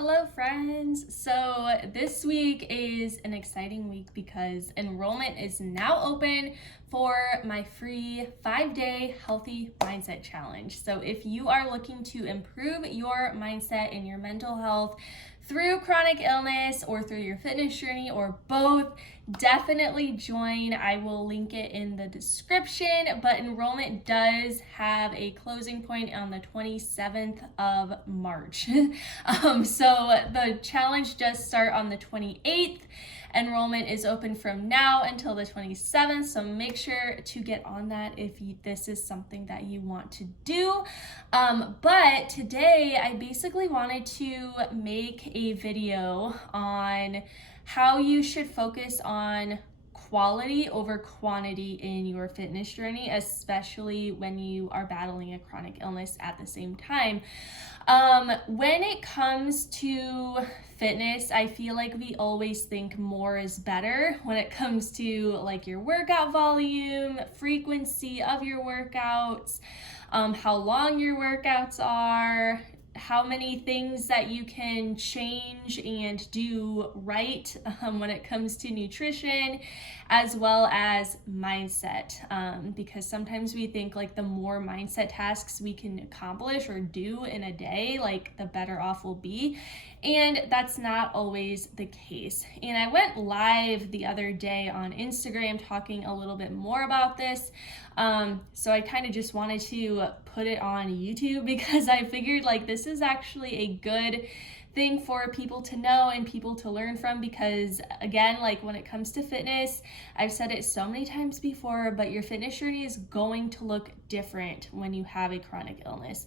Hello friends! So this week is an exciting week because enrollment is now open for my free 5-day healthy mindset challenge. So if you are looking to improve your mindset and your mental health through chronic illness or through your fitness journey or both, definitely join. I will link it in the description, but enrollment does have a closing point on the 27th of March. So the challenge does start on the 28th. Enrollment is open from now until the 27th, so make sure to get on that if this is something that you want to do. But today I basically wanted to make a video on how you should focus on quality over quantity in your fitness journey, especially when you are battling a chronic illness at the same time. When it comes to fitness, I feel like we always think more is better when it comes to like your workout volume, frequency of your workouts, how long your workouts are, how many things that you can change and do right when it comes to nutrition, as well as mindset, because sometimes we think like the more mindset tasks we can accomplish or do in a day, like the better off we'll be, and that's not always the case. And I went live the other day on Instagram talking a little bit more about this, so I kind of just wanted to put it on YouTube because I figured like this is actually a good thing for people to know and people to learn from, because again, like when it comes to fitness, I've said it so many times before, but your fitness journey is going to look different when you have a chronic illness.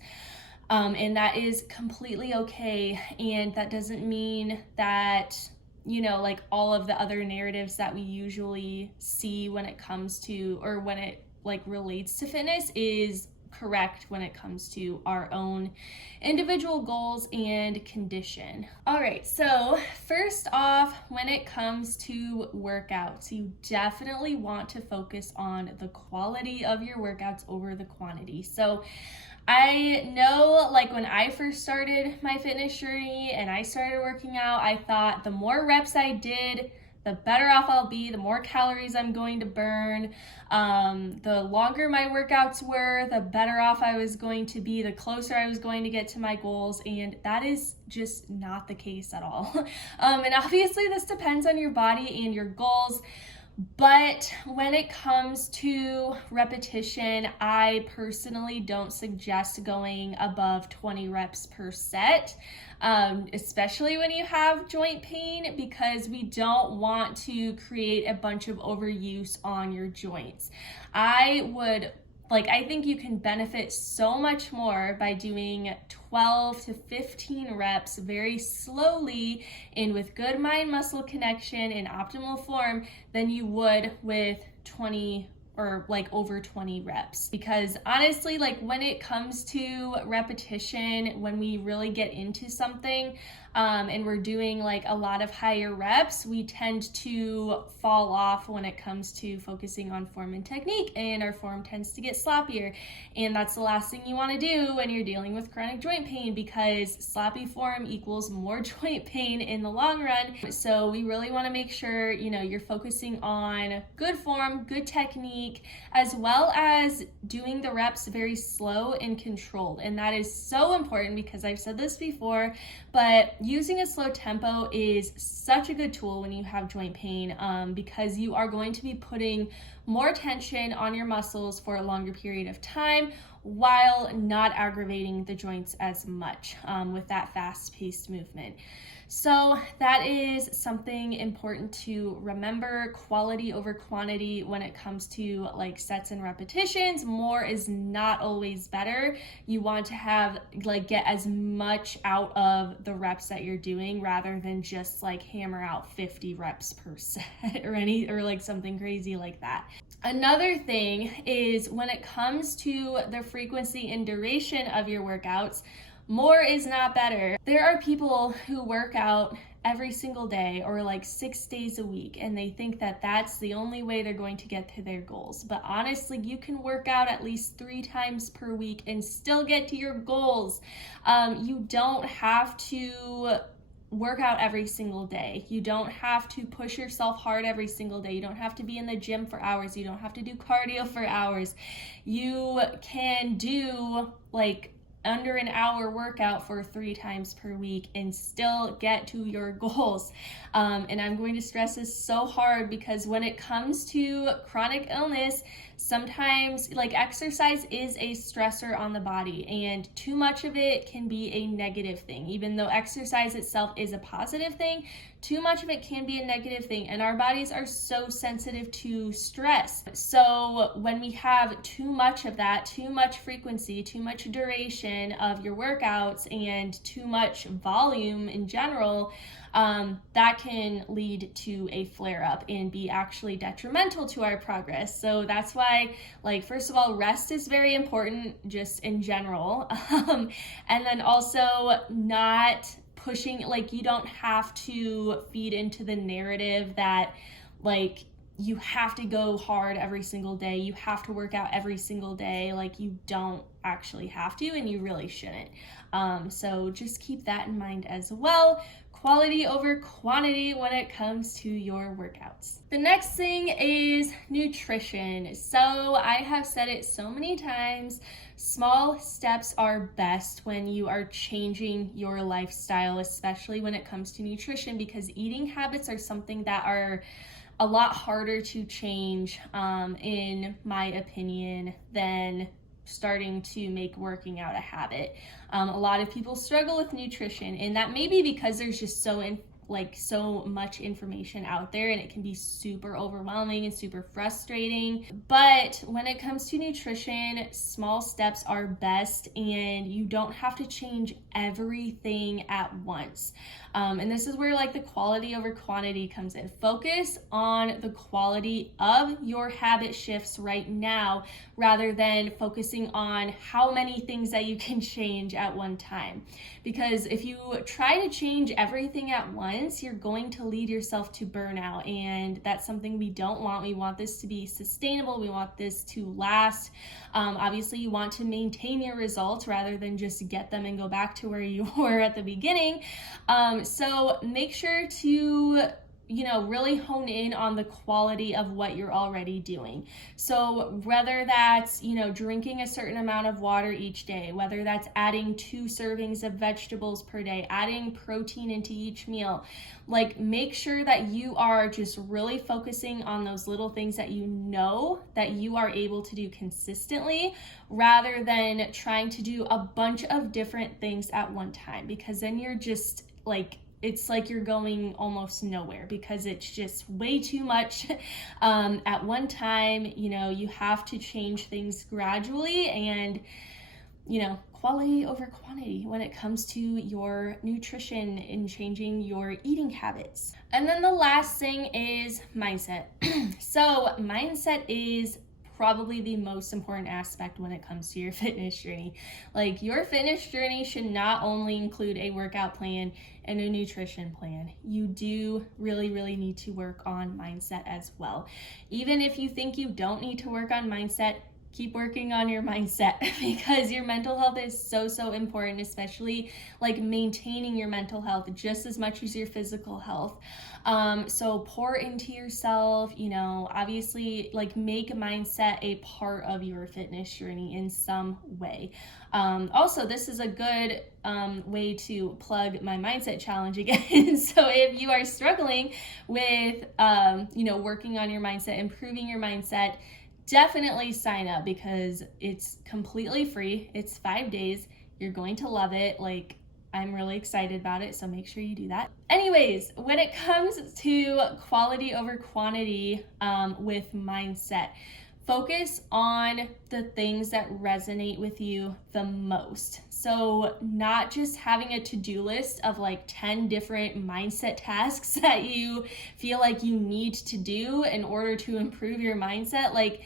And that is completely okay. And that doesn't mean that, you know, like all of the other narratives that we usually see when it comes to, or when it like relates to fitness is correct when it comes to our own individual goals and condition. All right, so first off, when it comes to workouts, you definitely want to focus on the quality of your workouts over the quantity. So I know like when I first started my fitness journey and I started working out, I thought the more reps I did, the better off I'll be, the more calories I'm going to burn, the longer my workouts were, the better off I was going to be, the closer I was going to get to my goals, and that is just not the case at all. And obviously this depends on your body and your goals, but when it comes to repetition, I personally don't suggest going above 20 reps per set, especially when you have joint pain, because we don't want to create a bunch of overuse on your joints. I think you can benefit so much more by doing 12 to 15 reps very slowly and with good mind-muscle connection in optimal form than you would with 20 or like over 20 reps. Because honestly, like when it comes to repetition, when we really get into something, and we're doing like a lot of higher reps, we tend to fall off when it comes to focusing on form and technique, and our form tends to get sloppier. And that's the last thing you want to do when you're dealing with chronic joint pain, because sloppy form equals more joint pain in the long run. So we really want to make sure, you know, you're focusing on good form, good technique, as well as doing the reps very slow and controlled. And that is so important because I've said this before, but using a slow tempo is such a good tool when you have joint pain, because you are going to be putting more tension on your muscles for a longer period of time while not aggravating the joints as much with that fast-paced movement. So that is something important to remember, quality over quantity when it comes to like sets and repetitions. More is not always better. You want to have like get as much out of the reps that you're doing rather than just like hammer out 50 reps per set or like something crazy like that. Another thing is when it comes to the frequency and duration of your workouts, more is not better. There are people who work out every single day or like 6 days a week, and they think that that's the only way they're going to get to their goals. But honestly, you can work out at least 3 times per week and still get to your goals. You don't have to work out every single day. You don't have to push yourself hard every single day. You don't have to be in the gym for hours. You don't have to do cardio for hours. You can do like under an hour workout for 3 times per week and still get to your goals. And I'm going to stress this so hard because when it comes to chronic illness, sometimes like exercise is a stressor on the body, and too much of it can be a negative thing. Even though exercise itself is a positive thing, too much of it can be a negative thing, and our bodies are so sensitive to stress. So when we have too much of that, too much frequency, too much duration of your workouts, and too much volume in general, that can lead to a flare-up and be actually detrimental to our progress. So that's why, like, first of all, rest is very important just in general. And then also not pushing, like, you don't have to feed into the narrative that, like, you have to go hard every single day, you have to work out every single day. Like, you don't actually have to, and you really shouldn't. So just keep that in mind as well. Quality over quantity when it comes to your workouts. The next thing is nutrition. So I have said it so many times, small steps are best when you are changing your lifestyle, especially when it comes to nutrition, because eating habits are something that are a lot harder to change, in my opinion, than starting to make working out a habit. A lot of people struggle with nutrition, and that may be because there's just so much information out there, and it can be super overwhelming and super frustrating. But when it comes to nutrition, small steps are best, and you don't have to change everything at once. And this is where like the quality over quantity comes in. Focus on the quality of your habit shifts right now, rather than focusing on how many things that you can change at one time. Because if you try to change everything at once, you're going to lead yourself to burnout, and that's something we don't want. We want this to be sustainable. We want this to last. Obviously, you want to maintain your results rather than just get them and go back to where you were at the beginning. So make sure to really hone in on the quality of what you're already doing. So whether that's, drinking a certain amount of water each day, whether that's adding 2 servings of vegetables per day, adding protein into each meal, like make sure that you are just really focusing on those little things that you know that you are able to do consistently, rather than trying to do a bunch of different things at one time, because then you're just like, it's like you're going almost nowhere because it's just way too much at one time. You have to change things gradually, and quality over quantity when it comes to your nutrition and changing your eating habits. And then the last thing is mindset. So mindset is probably the most important aspect when it comes to your fitness journey. Like, your fitness journey should not only include a workout plan and a nutrition plan. You do really, really need to work on mindset as well. Even if you think you don't need to work on mindset, keep working on your mindset, because your mental health is so important, especially like maintaining your mental health just as much as your physical health. So pour into yourself, obviously like make mindset a part of your fitness journey in some way. Also, this is a good way to plug my mindset challenge again. So if you are struggling with, working on your mindset, improving your mindset, definitely sign up, because it's completely free. It's 5 days. You're going to love it. Like, I'm really excited about it, so make sure you do that. Anyways, when it comes to quality over quantity with mindset, focus on the things that resonate with you the most. So not just having a to-do list of like 10 different mindset tasks that you feel like you need to do in order to improve your mindset. Like,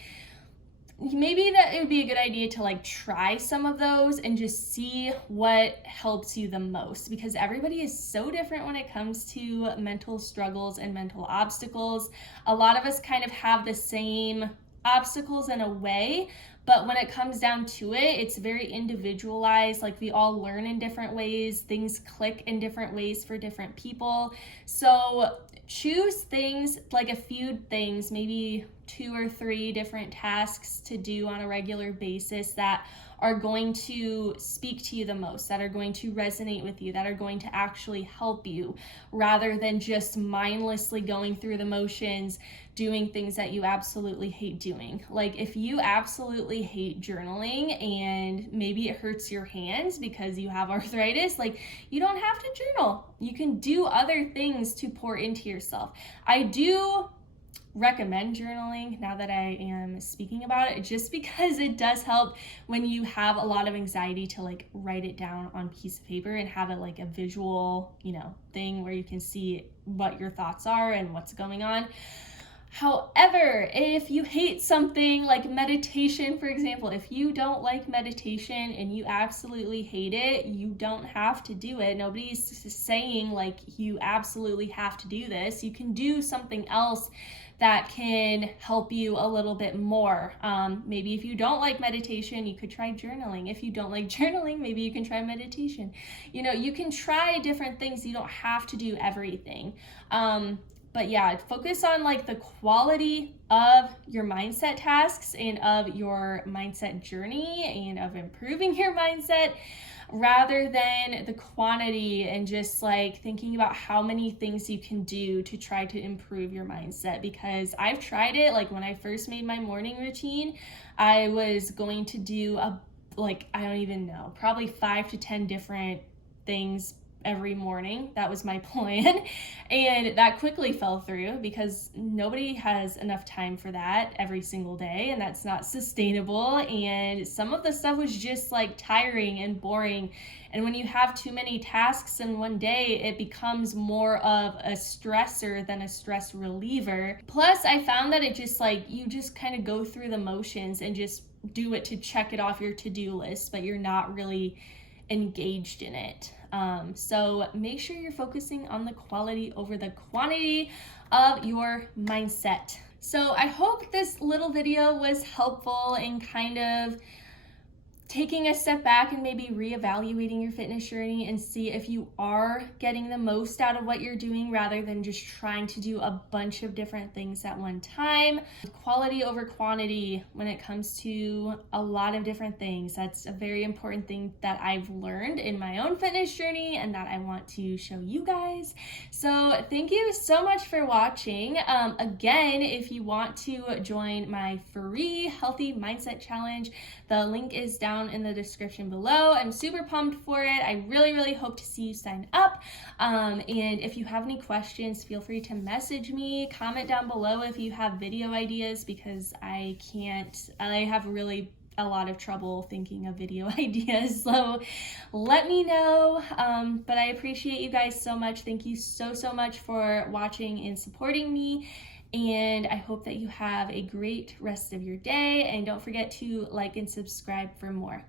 maybe that it would be a good idea to like try some of those and just see what helps you the most, because everybody is so different when it comes to mental struggles and mental obstacles. A lot of us kind of have the same obstacles in a way, But when it comes down to it, it's very individualized. Like, we all learn in different ways, things click in different ways for different people. So choose things, like a few things, maybe 2 or 3 different tasks to do on a regular basis that are going to speak to you the most, that are going to resonate with you, that are going to actually help you, rather than just mindlessly going through the motions, doing things that you absolutely hate doing. Like, if you absolutely hate journaling and maybe it hurts your hands because you have arthritis, like, you don't have to journal. You can do other things to pour into yourself. I do recommend journaling now that I am speaking about it, just because it does help when you have a lot of anxiety to like write it down on piece of paper and have it like a visual, thing where you can see what your thoughts are and what's going on. However, if you hate something like meditation, for example, if you don't like meditation and you absolutely hate it, you don't have to do it. Nobody's saying like you absolutely have to do this. You can do something else that can help you a little bit more. Maybe if you don't like meditation, you could try journaling. If you don't like journaling, maybe you can try meditation. You can try different things. You don't have to do everything. But yeah, focus on like the quality of your mindset tasks and of your mindset journey and of improving your mindset, rather than the quantity and just like thinking about how many things you can do to try to improve your mindset. Because I've tried it. Like, when I first made my morning routine, I was going to do I don't even know, probably 5 to 10 different things every morning. That was my plan. And that quickly fell through because nobody has enough time for that every single day, and that's not sustainable. And some of the stuff was just like tiring and boring. And when you have too many tasks in one day, it becomes more of a stressor than a stress reliever. Plus, I found that it just like, you just kind of go through the motions and just do it to check it off your to-do list, but you're not really engaged in it. So make sure you're focusing on the quality over the quantity of your mindset. So I hope this little video was helpful in kind of taking a step back and maybe reevaluating your fitness journey and see if you are getting the most out of what you're doing, rather than just trying to do a bunch of different things at one time. Quality over quantity when it comes to a lot of different things. That's a very important thing that I've learned in my own fitness journey and that I want to show you guys. So thank you so much for watching. Again, if you want to join my free Healthy Mindset Challenge, the link is down in the description below. I'm super pumped for it. I really, really hope to see you sign up. And if you have any questions, feel free to message me, comment down below if you have video ideas, because I have really a lot of trouble thinking of video ideas. So let me know. But I appreciate you guys so much. Thank you so much for watching and supporting me. And I hope that you have a great rest of your day. And don't forget to like and subscribe for more.